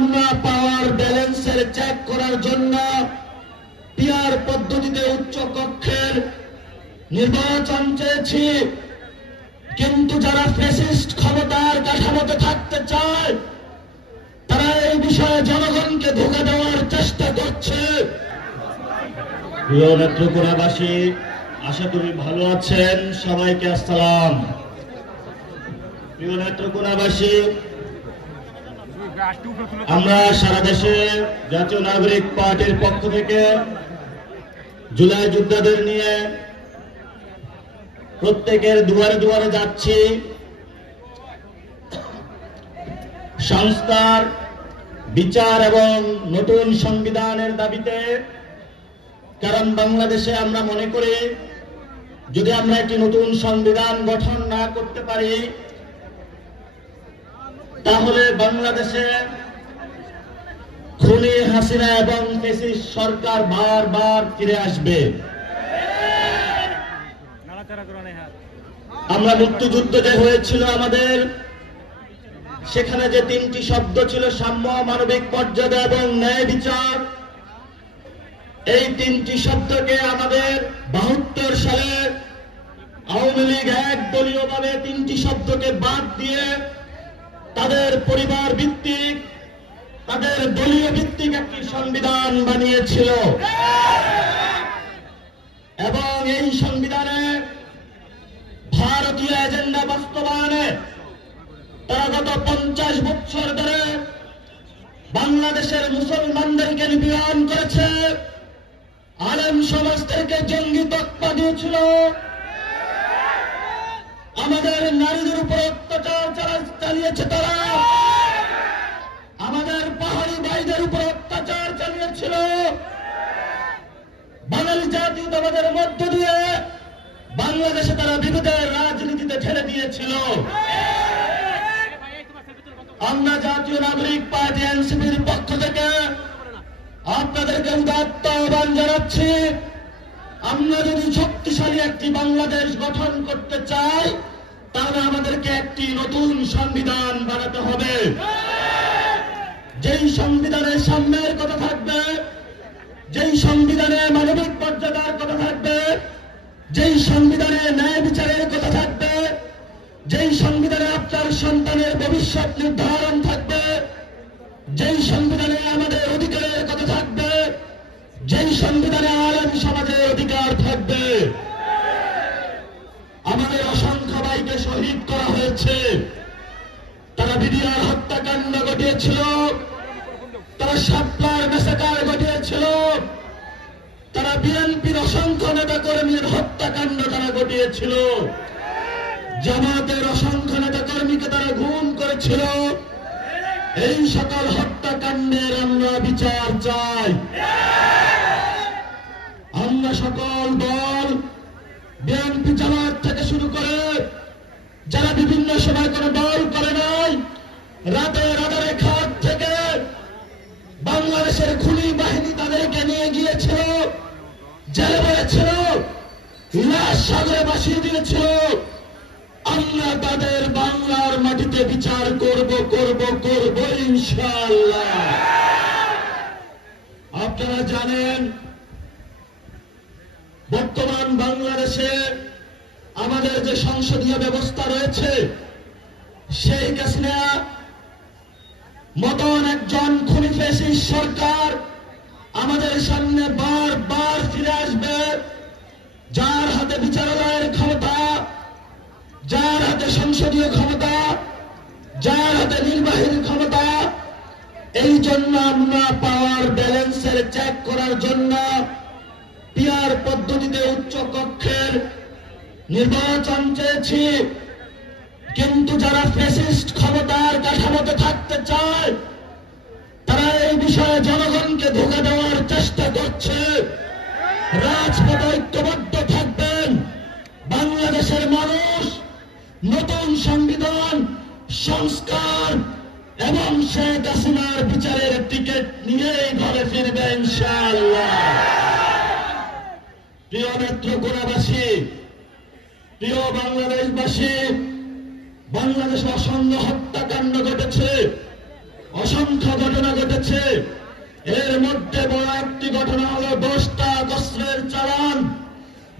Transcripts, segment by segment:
আমরা পাওয়ার ব্যালেন্সের চেক করার জন্য পিআর পদ্ধতিতে উচ্চ কক্ষের নির্বাচন চেয়েছি, কিন্তু যারা ফ্যাসিস্ট ক্ষমতার কাঠামোতে থাকতে চায় তারা এই বিষয়ে জনগণকে ধোঁকা দেওয়ার চেষ্টা করছে। প্রিয় নেত্রকোনাবাসী, আশা করি ভালো আছেন। সবাইকে আসসালাম। প্রিয় নেত্রকোনাবাসী, আমরা সারা দেশে জাতীয় নাগরিক পার্টির পক্ষ থেকে জুলাই যোদ্ধাদের নিয়ে প্রত্যেকের দুয়ারে দুয়ারে যাচ্ছি সংস্কার, বিচার এবং নতুন সংবিধানের দাবিতে। কারণ বাংলাদেশে আমরা মনে করি যদি আমরা একটি নতুন সংবিধান গঠন না করতে পারি তাহলে বাংলাদেশে খুনি হাসিনা এবং ফ্যাসিস্ট সরকার বারবার ফিরে আসবে। আমরা মুক্তিযুদ্ধ যে হয়েছিল আমাদের, সেখানে যে তিনটি শব্দ ছিল সাম্য, মানবিক মর্যাদা এবং ন্যায় বিচার, এই তিনটি শব্দকে আমাদের 72 সালে আওয়ামী লীগ একদলীয়ভাবে তিনটি শব্দকে বাদ দিয়ে তাদের পরিবার ভিত্তিক, তাদের দলীয় ভিত্তিক একটি সংবিধান বানিয়েছিল এবং এই সংবিধানে ভারতীয় এজেন্ডা বাস্তবায়নে তারা গত 50 বছর ধরে বাংলাদেশের মুসলমানদেরকে নিপীড়ন করেছে, আলেম সমাজদেরকে জঙ্গি তকমা দিয়েছিল, আমাদের নারীদের উপর অত্যাচার চালিয়েছে তারা, আমাদের পাহাড়ি ভাইদের উপর অত্যাচার চালিয়েছিল, বাঙালি জাতীয়তাবাদের মধ্য দিয়ে বাংলাদেশে তারা বিভেদের রাজনীতিতে ঠেলে দিয়েছিল। আমরা জাতীয় নাগরিক পার্টি এনসিপির পক্ষ থেকে আপনাদেরকে উদাত্ত আহ্বান জানাচ্ছি, আমরা যদি শক্তিশালী একটি বাংলাদেশ গঠন করতে চাই তাহলে আমাদেরকে একটি নতুন সংবিধান বানাতে হবে, যেই সংবিধানে সাম্যের কথা থাকবে, যেই সংবিধানে মানবিক মর্যাদার কথা থাকবে, যেই সংবিধানে ন্যায় বিচারের কথা থাকবে, যেই সংবিধানে আপনার সন্তানের ভবিষ্যৎ নির্ধারণ থাকবে, যেই সংবিধানে আমাদের অধিকারের কথা থাকবে, যেই সংবিধানে আলেম সমাজের অধিকার থাকবে। আমাদের অসংখ্য ভাইকে শহীদ করা হয়েছে, তারা বিডিআর হত্যাকাণ্ড ঘটিয়েছিল, তারা শাপলার মেসাকার ঘটিয়েছিল, তারা বিএনপির অসংখ্য নেতা কর্মীর হত্যাকাণ্ড তারা ঘটিয়েছিল, জামাতের অসংখ্য নেতা কর্মীকে তারা গুম করেছিল। এই সকল হত্যাকাণ্ডের আমরা বিচার চাই। আমরা সকল দল, বিএনপি জামাত থেকে শুরু করে যারা বিভিন্ন সময় কোনো দল করে নাই, রাতে রাদারে খাট থেকে বাংলাদেশের খুনি বাহিনী তাদেরকে নিয়ে গিয়েছিল, জেলে বলেছিল, লাশ সাগরে ভাসিয়ে দিয়েছিল। আমরা তাদের বাংলার মাটিতে বিচার করব ইনশাআল্লাহ। আপনারা জানেন বর্তমান বাংলাদেশে আমাদের যে সংসদীয় ব্যবস্থা রয়েছে, শেখ হাসিনা মতন একজন খুনি ফ্যাসিস্ট সরকার আমাদের সামনে বারবার ফিরে আসবে, যার হাতে বিচারালয়ের ক্ষমতা, যার হাতে সংসদীয় ক্ষমতা, যার হাতে নির্বাহীর ক্ষমতা। এই জন্য আমরা পাওয়ার ব্যালেন্সের চেক করার জন্য পিআর পদ্ধতিতে উচ্চ কক্ষের নির্বাচন চেয়েছি, কিন্তু যারা ফ্যাসিস্ট ক্ষমতার কাঠামোতে থাকতে চায় তারা এই বিষয়ে জনগণকে ধোঁকা দেওয়ার চেষ্টা করছে। রাজপথে ঐক্যবদ্ধ থাকবেন। বাংলাদেশের মানুষ নতুন সংবিধান, সংস্কার এবং শেখ হাসিনার বিচারের টিকিট নিয়েই ঘরে ফিরবে ইনশাআল্লাহ। প্রিয় নেত্রকোনাবাসী, প্রিয় বাংলাদেশবাসী, বাংলাদেশে অসংখ্য হত্যাকাণ্ড ঘটেছে, অসংখ্য ঘটনা ঘটেছে। এর মধ্যে বড় একটি ঘটনা হলো 10টা অস্ত্রের চালান।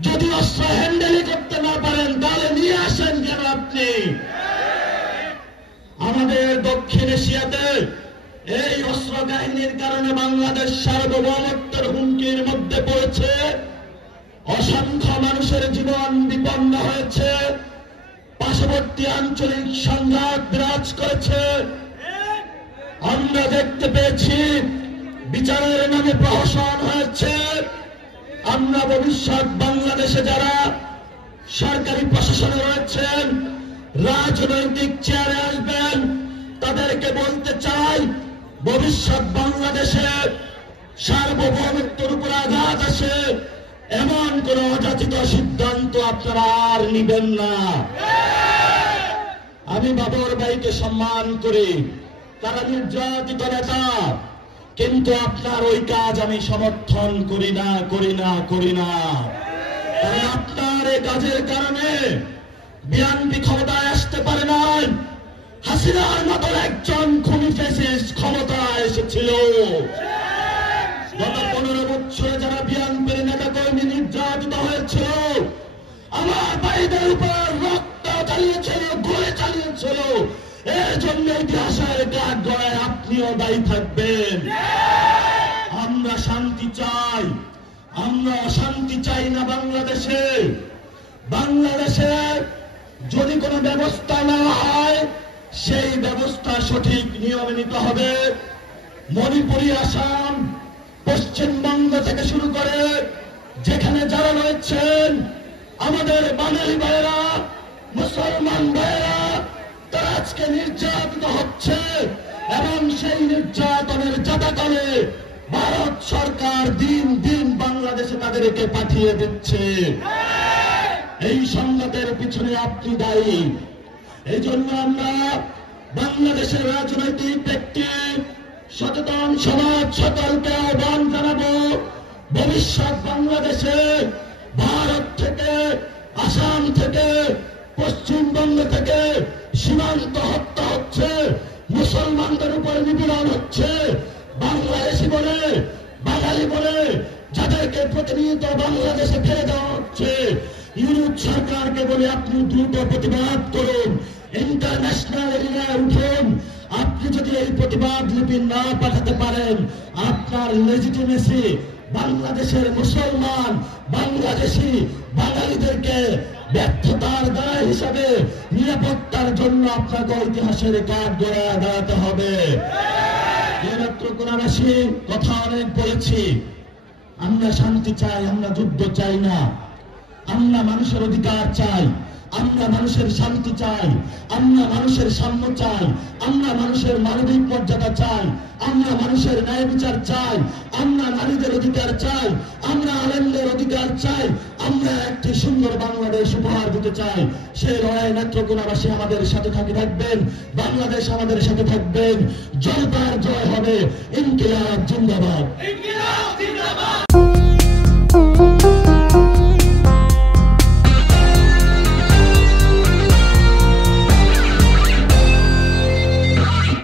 যদি অস্ত্র হ্যান্ডেলই করতে না পারেন তাহলে নিয়ে আসেন কেন আপনি? আমাদের দক্ষিণ এশিয়াতে এই অস্ত্র কাহিনীর কারণে বাংলাদেশ সার্বভৌমত্বের হুমকির মধ্যে পড়েছে। অসংখ্য মানুষের জীবন বিপন্ন হয়েছে। পার্শ্ববর্তী আঞ্চলিক সংঘাত বিরাজ করেছে। আমরা দেখতে পেয়েছি বিচারের নামে প্রহসন হয়েছে। আমরা ভবিষ্যৎ বাংলাদেশে যারা সরকারি প্রশাসনে রয়েছেন, রাজনৈতিক চেয়ারে আসবেন, তাদেরকে বলতে চাই, ভবিষ্যৎ বাংলাদেশে সার্বভৌমত্বের উপর আঘাত আসে এমন কোন অযাচিত সিদ্ধান্ত আপনারা আর নিবেন না। আমি বাবর ভাইকে সম্মান করি, তারা নির্যাতিত নেতা, কিন্তু আপনার ওই কাজ আমি সমর্থন করি না। কারণ আপনার এই কাজের কারণে বিএনপি ক্ষমতায় আসতে পারে নাই। হাসিনার মতো একজন খুনি ফ্যাসিস্ট ক্ষমতায় এসেছিল। গত 15 বছরে যারা বিএনপির নেতা কর্মী নির্যাতিত হয়েছিল, আমার ভাইদের উপর রক্ত চালিয়েছিল, গুলি চালিয়েছিল, এর জন্য ইতিহাসের কাঠ গড়ায় আপনিও দায়ী থাকবেন। আমরা শান্তি চাই, আমরা অশান্তি চাই না। বাংলাদেশে যদি কোনো ব্যবস্থা নেওয়া হয়, সেই ব্যবস্থা সঠিক নিয়মে নিতে হবে। মণিপুরী, আসাম, পশ্চিমবঙ্গ থেকে শুরু করে যেখানে যারা রয়েছেন, আমাদের বাঙালি ভাইয়েরা, মুসলমান ভাইয়েরা, তারা আজকে নির্যাতিত হচ্ছে এবং সেই নির্যাতনের জাতাকলে ভারত সরকার দিন দিন বাংলাদেশে তাদেরকে পাঠিয়ে দিচ্ছে। এই সংঘাতের পিছনে আপনি দায়ী। এই জন্য আমরা বাংলাদেশের রাজনৈতিক ব্যক্তি, সচেতন সমাজ সকলকে আহ্বান জানাবো, ভবিষ্যৎ বাংলাদেশে ভারত থেকে, আসাম থেকে, পশ্চিমবঙ্গ থেকে সীমান্ত হত্যা হচ্ছে, মুসলমানদের উপর নিপীড়ন হচ্ছে, বাংলাদেশি বলে, বাঙালি বলে যাদেরকে প্রতিনিয়ত বাংলাদেশে ফেলে দেওয়া হচ্ছে। ইউরোপ সরকারকে বলে আপনি দ্রুত প্রতিবাদ করুন, ইন্টারন্যাশনাল এরিয়ায় উঠুন। আপনি যদি এই প্রতিবাদ লিপি না পাঠাতে পারেন, আপনার লেজিটিমেসি বাংলাদেশের মুসলমান, বাংলাদেশি, বাঙালিদেরকে ব্যর্থতার দায় হিসাবে নিরাপত্তার জন্য আপনাকে ইতিহাসের কাঠ গড়ায় দাঁড়াতে হবে। নেত্রকোনাবাসী কথা অনেক বলেছি, আমরা শান্তি চাই, আমরা যুদ্ধ চাই না। আমরা মানুষের অধিকার চাই, আমরা মানুষের শান্তি চাই, আমরা মানুষের সাম্য চাই, আমরা মানুষের মানবিক মর্যাদা চাই, আমরা মানুষের ন্যায় বিচার চাই, আমরা নারীদের অধিকার চাই, আমরা আলেমদের অধিকার চাই, আমরা একটি সুন্দর বাংলাদেশ উপহার দিতে চাই। সেই লড়াই নেত্রকোনাবাসী আমাদের সাথে থাকবেন, বাংলাদেশ আমাদের সাথে থাকবেন। জনতার জয় হবে। ইনকিলাব জিন্দাবাদ।